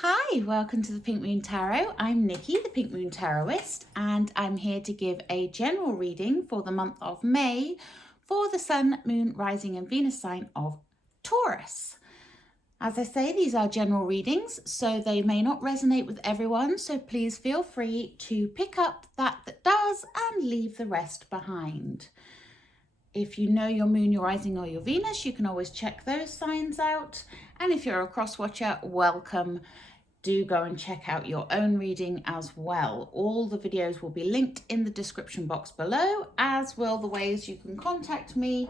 Hi, welcome to the Pink Moon Tarot. I'm Nikki, the Pink Moon Tarotist, and I'm here to give a general reading for the month of May for the Sun, Moon, Rising and Venus sign of Taurus. As I say, these are general readings, so they may not resonate with everyone, so please feel free to pick up that does and leave the rest behind. If you know your moon, your rising or your Venus, you can always check those signs out. And if you're a cross watcher, welcome. Do go and check out your own reading as well. All the videos will be linked in the description box below, as will the ways you can contact me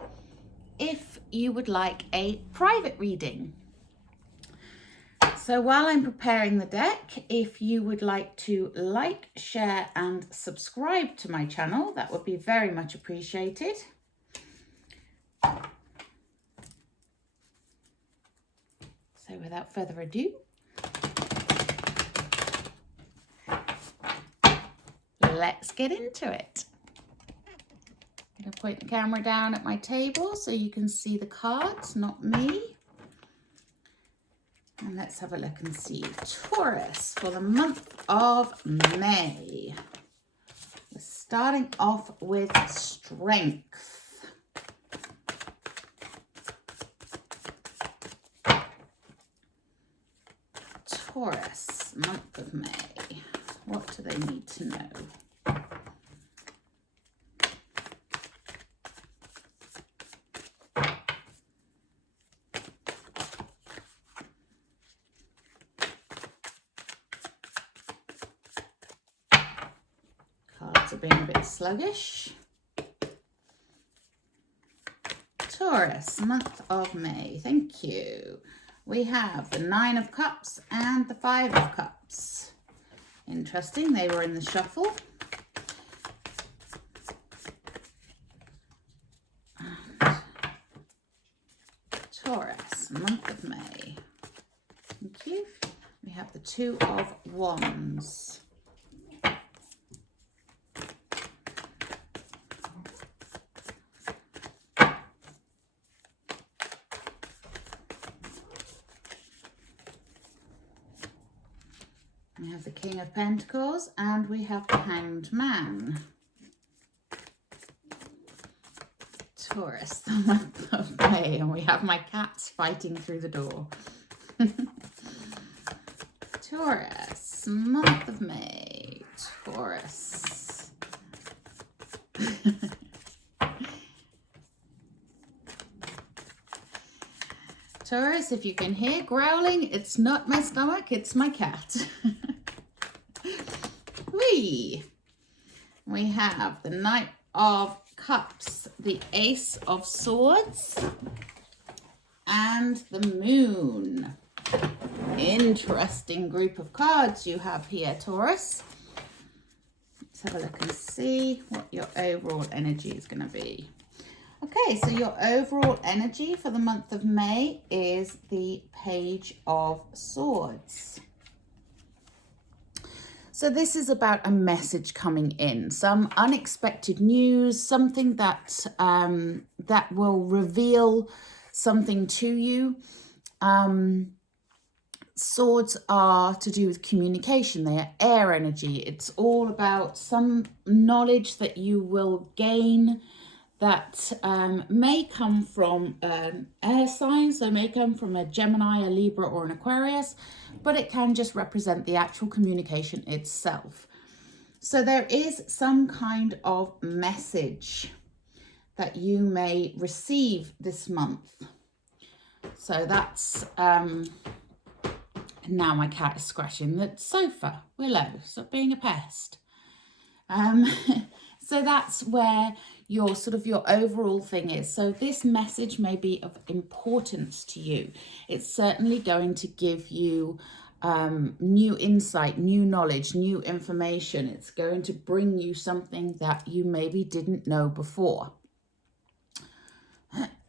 if you would like a private reading. So while I'm preparing the deck, if you would like to like, share and subscribe to my channel, that would be very much appreciated. So without further ado, let's get into it. I'm going to point the camera down at my table so you can see the cards, not me. And let's have a look and see Taurus for the month of May. We're starting off with strength. Taurus, month of May. What do they need to know? Cards are being a bit sluggish. Taurus, month of May. Thank you. We have the 9 of Cups and the 5 of Cups. Interesting, they were in the shuffle. And Taurus, month of May. Thank you. We have the 2 of Wands. We have the King of Pentacles and we have the Hanged Man. Taurus, the month of May, and we have my cats fighting through the door. Taurus, month of May. Taurus. Taurus, if you can hear growling, it's not my stomach, it's my cat. We have the Knight of Cups, the Ace of Swords, and the Moon. Interesting group of cards you have here, Taurus. Let's have a look and see what your overall energy is going to be. Okay, so your overall energy for the month of May is the Page of Swords. So this is about a message coming in, some unexpected news, something that that will reveal something to you. Swords are to do with communication. They are air energy. It's all about some knowledge that you will gain that may come from an air sign, so may come from a Gemini, a Libra or an Aquarius, but it can just represent the actual communication itself. So there is some kind of message that you may receive this month. So that's, now my cat is scratching the sofa. Willow, stop being a pest. So that's where your overall thing is. So this message may be of importance to you. It's certainly going to give you new insight, new knowledge, new information. It's going to bring you something that you maybe didn't know before.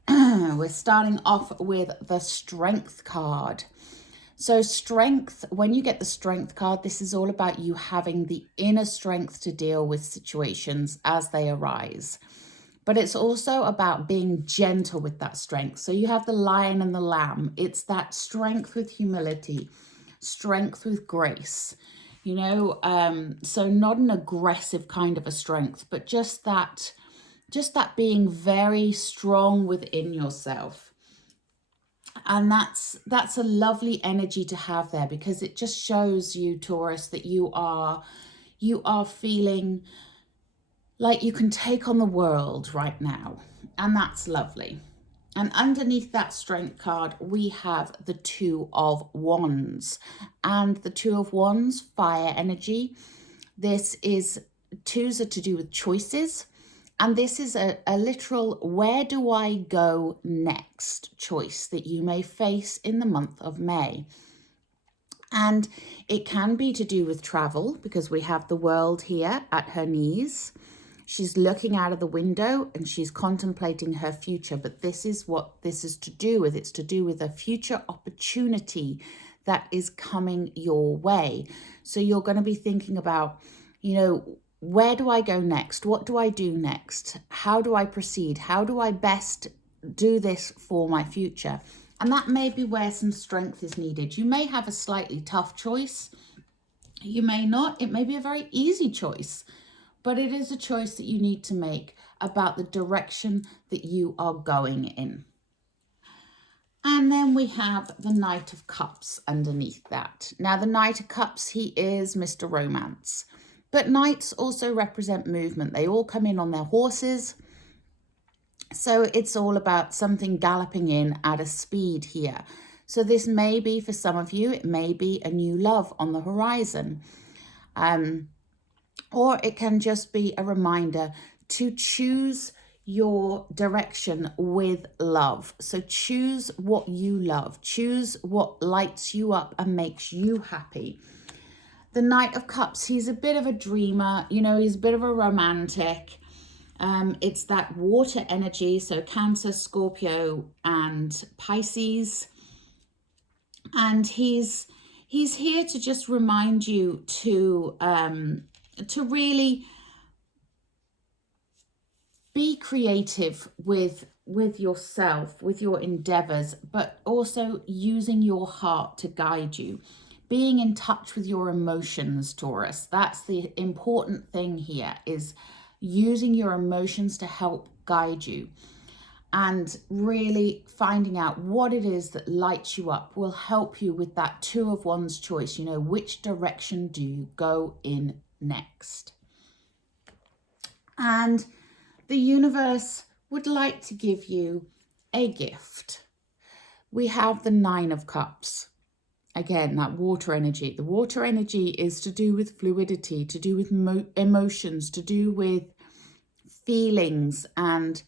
We're starting off with the Strength card. So strength, when you get the Strength card, this is all about you having the inner strength to deal with situations as they arise. But it's also about being gentle with that strength. So you have the Lion and the Lamb. It's that strength with humility, strength with grace, you know, so not an aggressive kind of a strength, but just that being very strong within yourself. And that's a lovely energy to have there, because it just shows you, Taurus, that you are feeling like you can take on the world right now, and that's lovely. And underneath that strength card, we have the Two of Wands. And the Two of Wands, fire energy. This is, twos are to do with choices. And this is a literal, where do I go next choice that you may face in the month of May. And it can be to do with travel, because we have the world here at her knees. She's looking out of the window and she's contemplating her future. But this is what this is to do with. It's to do with a future opportunity that is coming your way. So you're going to be thinking about, you know, where do I go next? What do I do next? How do I proceed? How do I best do this for my future? And that may be where some strength is needed. You may have a slightly tough choice. You may not. It may be a very easy choice. But it is a choice that you need to make about the direction that you are going in. And then we have the Knight of Cups underneath that. Now, the Knight of Cups, he is Mr. Romance. But knights also represent movement. They all come in on their horses. So it's all about something galloping in at a speed here. So this may be, for some of you, it may be a new love on the horizon. Or it can just be a reminder to choose your direction with love. So choose what you love. Choose what lights you up and makes you happy. The Knight of Cups, he's a bit of a dreamer. You know, he's a bit of a romantic. It's that water energy. So Cancer, Scorpio, and Pisces. And he's here to just remind you to really be creative with yourself, with your endeavors, but also using your heart to guide you. Being in touch with your emotions, Taurus. That's the important thing here, is using your emotions to help guide you. And really finding out what it is that lights you up will help you with that Two of Wands choice. You know, which direction do you go in next? And the universe would like to give you a gift. We have the Nine of Cups. Again, that water energy. The water energy is to do with fluidity, to do with emotions, to do with feelings, and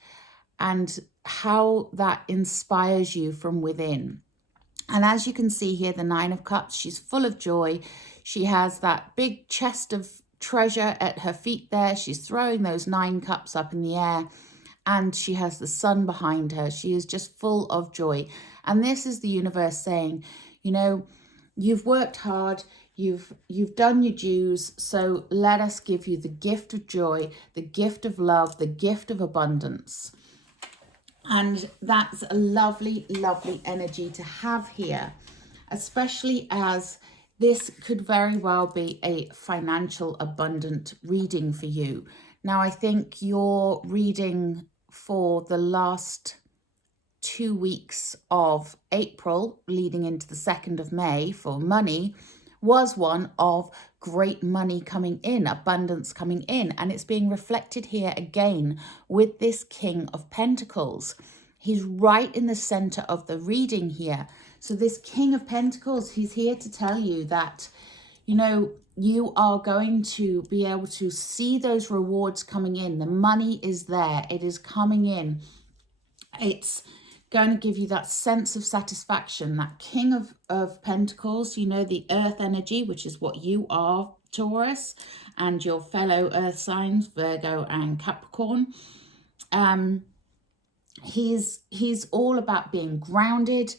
how that inspires you from within. And as you can see here, the Nine of Cups, she's full of joy. She has that big chest of treasure at her feet there. She's throwing those 9 cups up in the air, and she has the sun behind her. She is just full of joy. And this is the universe saying, you know, you've worked hard, you've done your dues, so let us give you the gift of joy, the gift of love, the gift of abundance. And that's a lovely, lovely energy to have here, especially as this could very well be a financial abundant reading for you. Now, I think your reading for the last 2 weeks of April leading into the 2nd of May for money was one of great money coming in, abundance coming in, and it's being reflected here again with this King of Pentacles. He's right in the center of the reading here. So this King of Pentacles, he's here to tell you that, you know, you are going to be able to see those rewards coming in. The money is there. It is coming in. It's going to give you that sense of satisfaction. That King of Pentacles, you know, the earth energy, which is what you are, Taurus, and your fellow earth signs, Virgo and Capricorn. He's all about being grounded,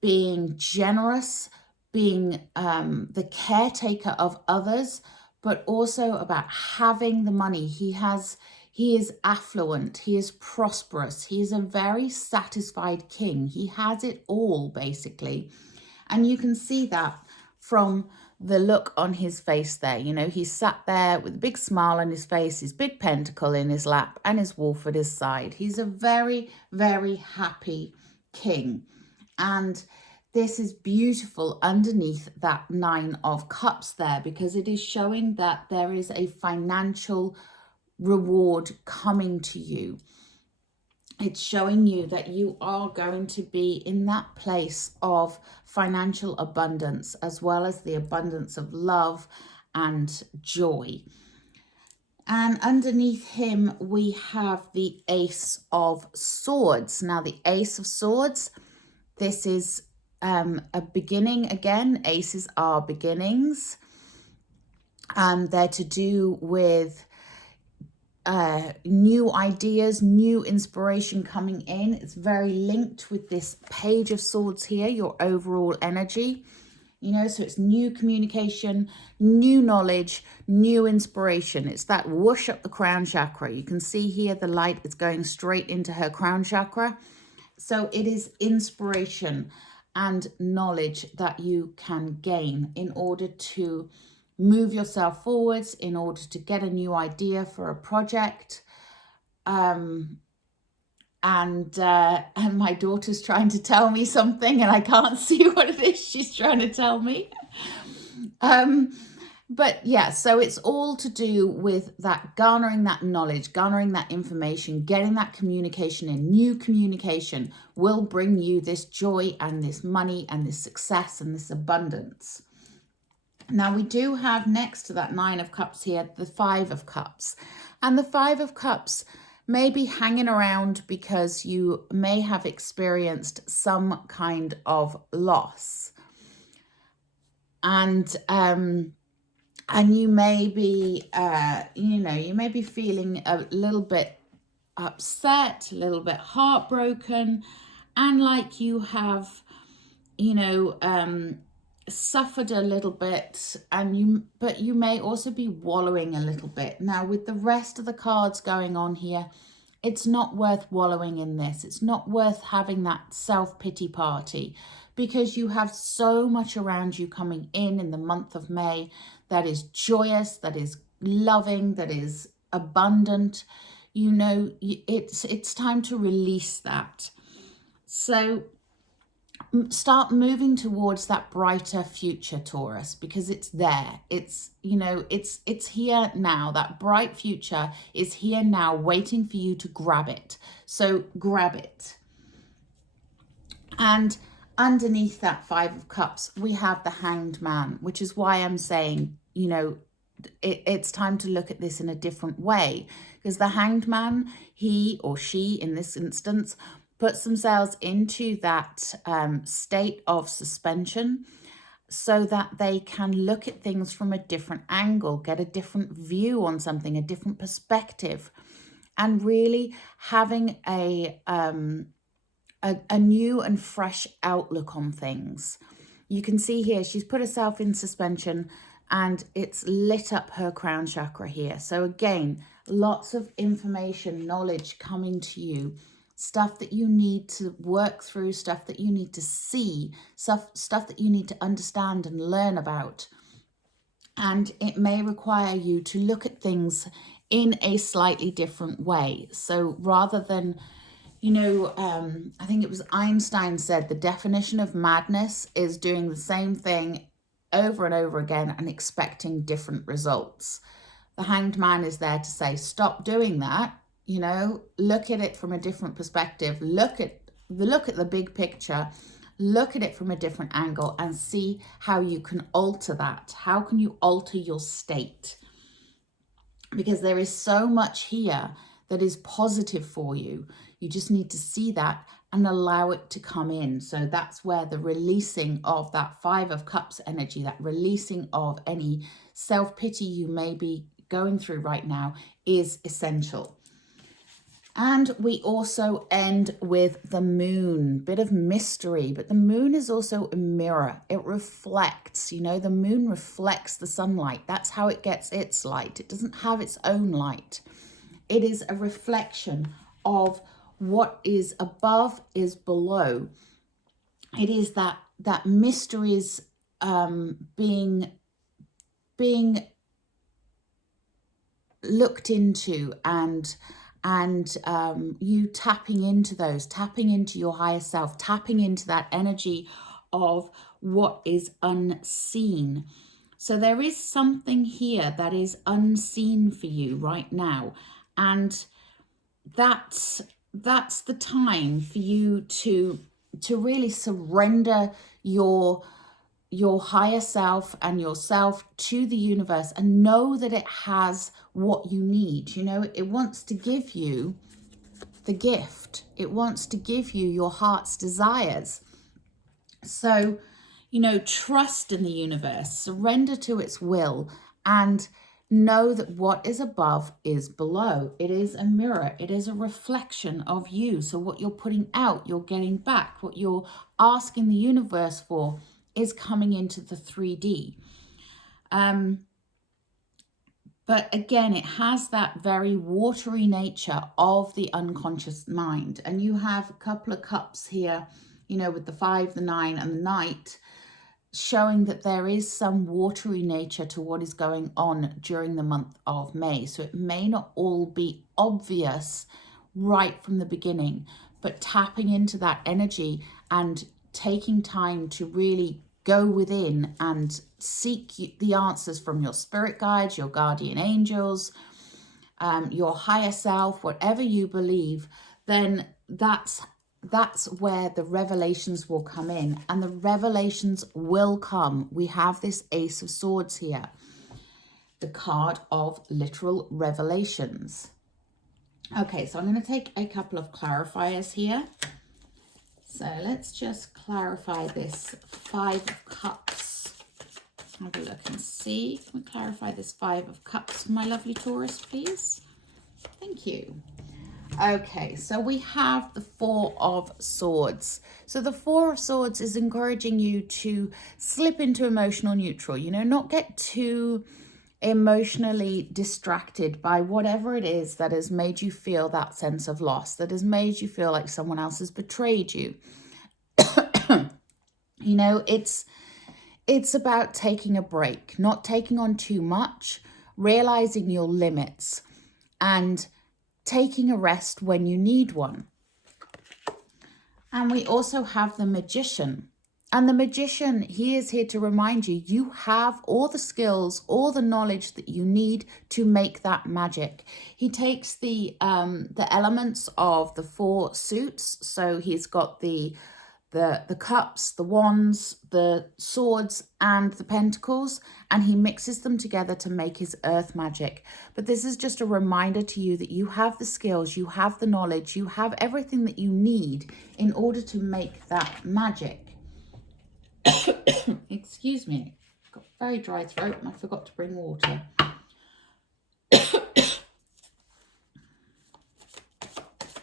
being generous, being the caretaker of others, but also about having the money. He is affluent, he is prosperous, he is a very satisfied king. He has it all, basically. And you can see that from the look on his face there. You know, he sat there with a big smile on his face, his big pentacle in his lap, and his wolf at his side. He's a very, very happy king. And this is beautiful underneath that 9 of Cups there, because it is showing that there is a financial reward coming to you. It's showing you that you are going to be in that place of financial abundance, as well as the abundance of love and joy. And underneath him, we have the Ace of Swords. Now, the Ace of Swords, this is a beginning again. Aces are beginnings. They're to do with new ideas, new inspiration coming in. It's very linked with this Page of Swords here, your overall energy. You know, so it's new communication, new knowledge, new inspiration. It's that whoosh up the crown chakra. You can see here the light is going straight into her crown chakra. So it is inspiration and knowledge that you can gain in order to move yourself forwards, in order to get a new idea for a project. And my daughter's trying to tell me something and I can't see what it is she's trying to tell me. But yeah, so it's all to do with that garnering that knowledge, garnering that information, getting that communication in. New communication will bring you this joy and this money and this success and this abundance. Now we do have next to that 9 of Cups here, the 5 of Cups. And the 5 of Cups may be hanging around because you may have experienced some kind of loss. And you may be, you may be feeling a little bit upset, a little bit heartbroken, and like you have, suffered a little bit, but you may also be wallowing a little bit. Now, with the rest of the cards going on here, it's not worth wallowing in this. It's not worth having that self-pity party, because you have so much around you coming in the month of May that is joyous, that is loving, that is abundant. It's time to release that. So start moving towards that brighter future, Taurus, because it's there. It's here now. That bright future is here now, waiting for you to grab it. So grab it. And underneath that 5 of Cups, we have the Hanged Man, which is why I'm saying, it's time to look at this in a different way, because the Hanged Man, he or she in this instance, puts themselves into that state of suspension so that they can look at things from a different angle, get a different view on something, a different perspective, and really having a new and fresh outlook on things. You can see here she's put herself in suspension and it's lit up her crown chakra here. So again, lots of information, knowledge coming to you. Stuff that you need to work through, stuff that you need to see, stuff that you need to understand and learn about. And it may require you to look at things in a slightly different way. So rather than, I think it was Einstein said the definition of madness is doing the same thing over and over again and expecting different results. The Hanged Man is there to say, stop doing that. Look at it from a different perspective. Look at the big picture. Look at it from a different angle and see how you can alter that. How can you alter your state? Because there is so much here that is positive for you. You just need to see that and allow it to come in. So that's where the releasing of that 5 of Cups energy, that releasing of any self-pity you may be going through right now is essential. And we also end with the Moon, bit of mystery, but the Moon is also a mirror. It reflects, the Moon reflects the sunlight. That's how it gets its light. It doesn't have its own light. It is a reflection of what is above is below. It is that mysteries being looked into, and you tapping into your higher self, tapping into that energy of what is unseen. So there is something here that is unseen for you right now, and that's the time for you to really surrender your higher self and yourself to the universe, and know that it has what you need. You know, it wants to give you the gift. It wants to give you your heart's desires. So, you know, trust in the universe, surrender to its will, and know that what is above is below. It is a mirror. It is a reflection of you. So what you're putting out, you're getting back. What you're asking the universe for is coming into the 3D. But again, it has that very watery nature of the unconscious mind. And you have a couple of cups here, you know, with the 5, the 9, and the Knight, showing that there is some watery nature to what is going on during the month of May. So it may not all be obvious right from the beginning, but tapping into that energy and taking time to really go within and seek the answers from your spirit guides, your guardian angels, your higher self, whatever you believe, then that's where the revelations will come in, and the revelations will come. We have this Ace of Swords here, the card of literal revelations. Okay, so I'm going to take a couple of clarifiers here. So let's just clarify this 5 of Cups. Have a look and see. Can we clarify this 5 of Cups for my lovely Taurus, please? Thank you. Okay, so we have the 4 of Swords. So the 4 of Swords is encouraging you to slip into emotional neutral, you know, not get too emotionally distracted by whatever it is that has made you feel that sense of loss, that has made you feel like someone else has betrayed you. You know, it's about taking a break, not taking on too much, realizing your limits, and taking a rest when you need one. And we also have the Magician. And the Magician, he is here to remind you, you have all the skills, all the knowledge that you need to make that magic. He takes the elements of the 4 suits. So he's got the cups, the wands, the swords, and the pentacles, and he mixes them together to make his earth magic. But this is just a reminder to you that you have the skills, you have the knowledge, you have everything that you need in order to make that magic. Excuse me, I've got a very dry throat and I forgot to bring water.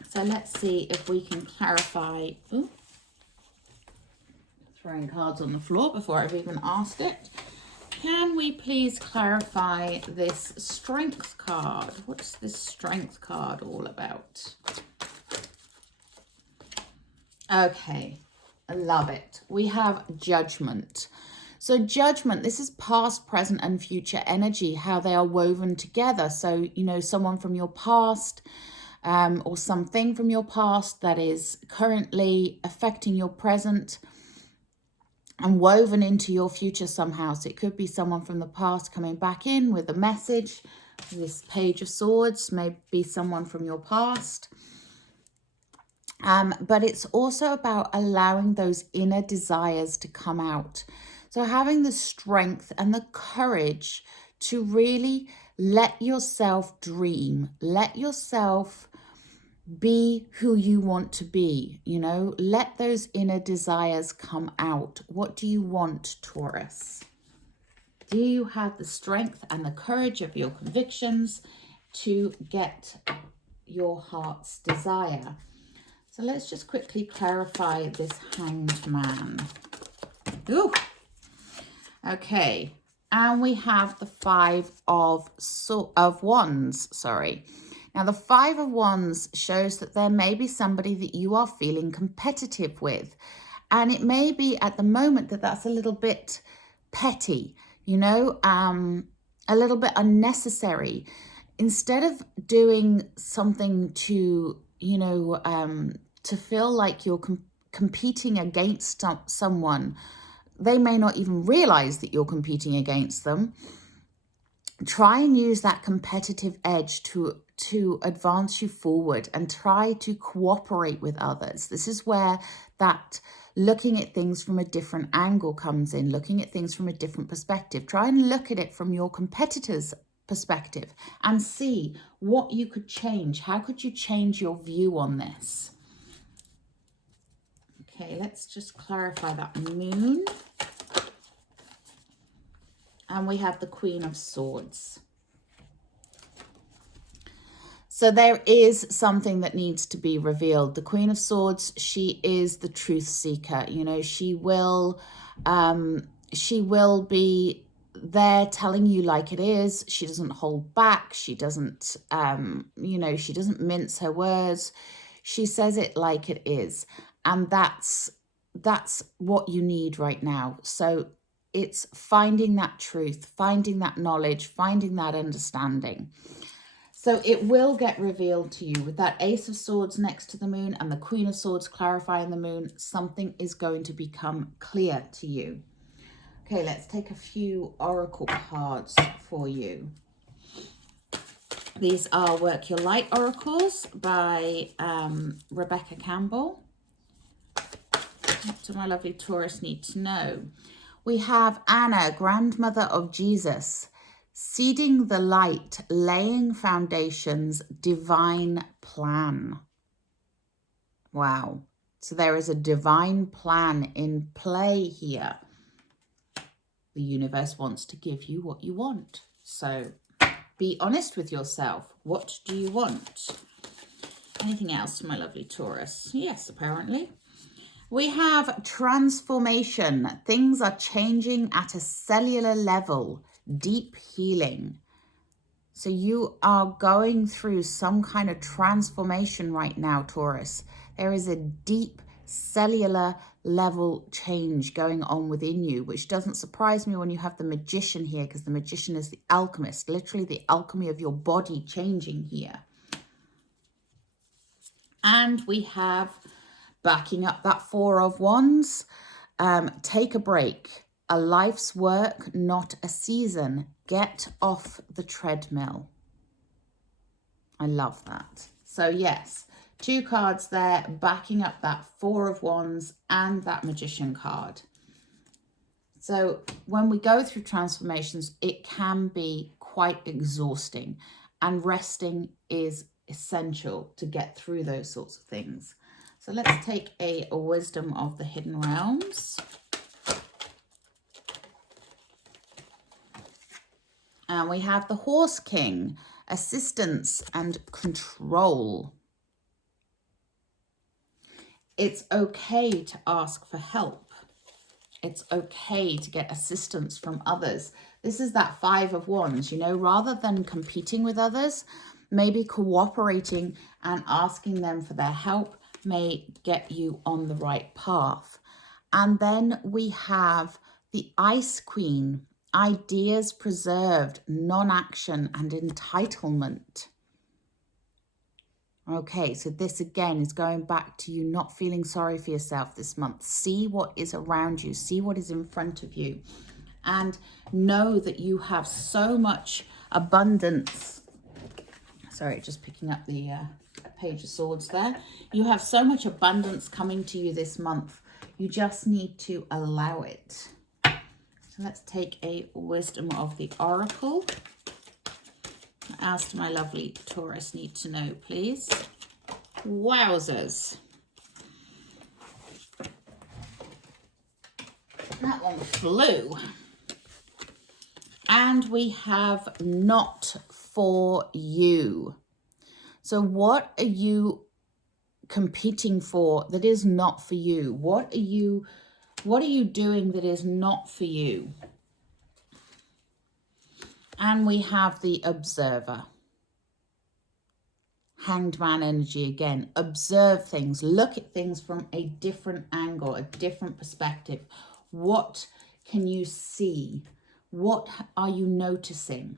So let's see if we can clarify. Ooh. Throwing cards on the floor before I've even asked it. Can we please clarify this Strength card? What's this Strength card all about? Okay, I love it. We have Judgment. So Judgment, this is past, present, and future energy, how they are woven together. So, you know, someone from your past, or something from your past that is currently affecting your present and woven into your future somehow. So it could be someone from the past coming back in with a message. This Page of Swords may be someone from your past. But it's also about allowing those inner desires to come out. So having the strength and the courage to really let yourself dream, let yourself be who you want to be, you know, let those inner desires come out. What do you want, Taurus? Do you have the strength and the courage of your convictions to get your heart's desire? So let's just quickly clarify this Hanged Man. Ooh. Okay, and we have the 5 of Wands, sorry. Now, the 5 of Wands shows that there may be somebody that you are feeling competitive with. And it may be at the moment that that's a little bit petty, you know, a little bit unnecessary. Instead of doing something to, you know, to feel like you're competing against someone, they may not even realize that you're competing against them. Try and use that competitive edge to advance you forward, and try to cooperate with others. This is where that looking at things from a different angle comes in, looking at things from a different perspective. Try and look at it from your competitor's perspective and see what you could change. How could you change your view on this? Okay, let's just clarify that moon. And we have the Queen of Swords. So there is something that needs to be revealed. The Queen of Swords, she is the truth seeker. You know, she will be there telling you like it is. She doesn't hold back. She doesn't, you know, she doesn't mince her words. She says it like it is. And that's what you need right now. So it's finding that truth, finding that knowledge, finding that understanding. So it will get revealed to you with that Ace of Swords next to the moon and the Queen of Swords clarifying the moon. Something is going to become clear to you. Okay, let's take a few oracle cards for you. These are Work Your Light oracles by Rebecca Campbell. What do my lovely Taurus need to know? We have Anna, grandmother of Jesus, seeding the light, laying foundations, divine plan. Wow. So there is a divine plan in play here. The universe wants to give you what you want. So be honest with yourself. What do you want? Anything else, my lovely Taurus? Yes, apparently. We have transformation. Things are changing at a cellular level. Deep healing. So you are going through some kind of transformation right now, Taurus. There is a deep cellular level change going on within you, which doesn't surprise me when you have the Magician here, because the Magician is the alchemist, literally the alchemy of your body changing here. And we have, backing up that Four of Wands, take a break. A life's work, not a season. Get off the treadmill. I love that. So yes, two cards there backing up that Four of Wands and that Magician card. So when we go through transformations, it can be quite exhausting, and resting is essential to get through those sorts of things. So let's take a wisdom of the hidden realms. And we have the Horse King, assistance and control. It's okay to ask for help. It's okay to get assistance from others. This is that Five of Wands, you know, rather than competing with others, maybe cooperating and asking them for their help may get you on the right path. And then we have the Ice Queen, ideas preserved, non-action and entitlement. Okay, so this again is going back to you not feeling sorry for yourself this month. See what is around you, see what is in front of you, and know that you have so much abundance. Sorry, just picking up the Page of Swords there. You have so much abundance coming to you this month. You just need to allow it. So let's take a wisdom of the oracle. What else do my lovely Taurus need to know, please? Wowzers. That one flew. And we have not for you. So what are you competing for that is not for you? What are you doing that is not for you? And we have the Observer. Hanged Man energy again. Observe things. Look at things from a different angle, a different perspective. What can you see? What are you noticing?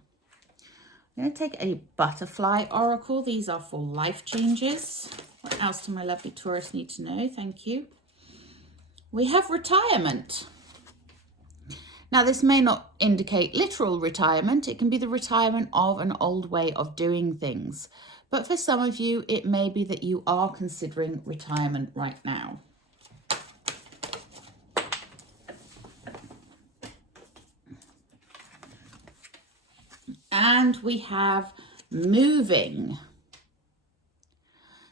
I'm going to take a butterfly oracle. These are for life changes. What else do my lovely Taurus need to know? Thank you. We have retirement. Now, this may not indicate literal retirement. It can be the retirement of an old way of doing things. But for some of you, it may be that you are considering retirement right now. And we have moving.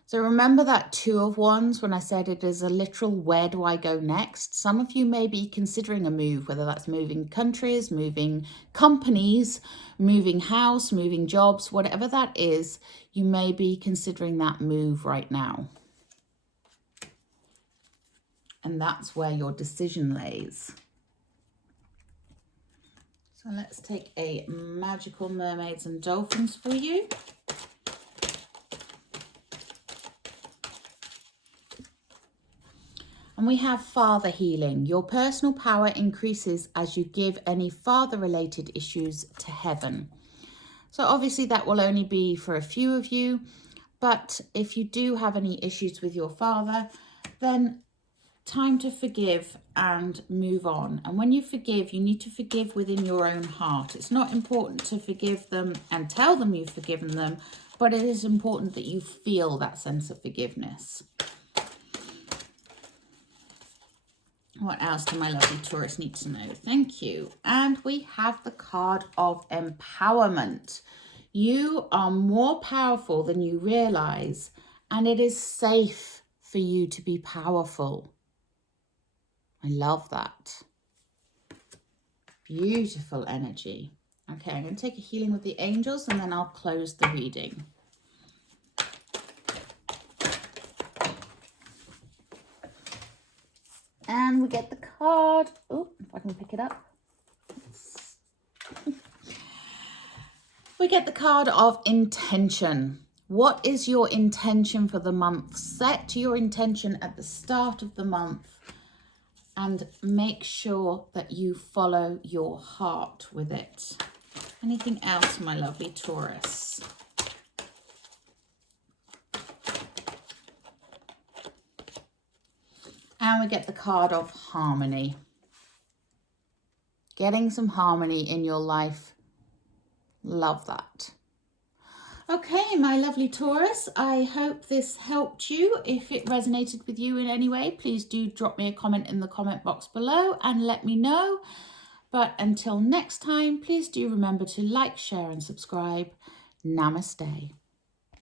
So remember that Two of Wands when I said it is a literal where do I go next? Some of you may be considering a move, whether that's moving countries, moving companies, moving house, moving jobs, whatever that is, you may be considering that move right now. And that's where your decision lays. So let's take a magical mermaids and dolphins for you. And we have father healing. Your personal power increases as you give any father-related issues to heaven. So obviously that will only be for a few of you, but if you do have any issues with your father, then time to forgive and move on. And when you forgive, you need to forgive within your own heart. It's not important to forgive them and tell them you've forgiven them, but it is important that you feel that sense of forgiveness. What else do my lovely Taurus need to know? Thank you. And we have the card of empowerment. You are more powerful than you realize, and it is safe for you to be powerful. I love that. Beautiful energy. Okay, I'm going to take a healing with the angels and then I'll close the reading. And we get the card. Oh, if I can pick it up. We get the card of intention. What is your intention for the month? Set your intention at the start of the month and make sure that you follow your heart with it. Anything else, my lovely Taurus? And we get the card of harmony. Getting some harmony in your life. Love that. Okay, my lovely Taurus, I hope this helped you. If it resonated with you in any way, please do drop me a comment in the comment box below and let me know. But until next time, please do remember to like, share and subscribe. Namaste.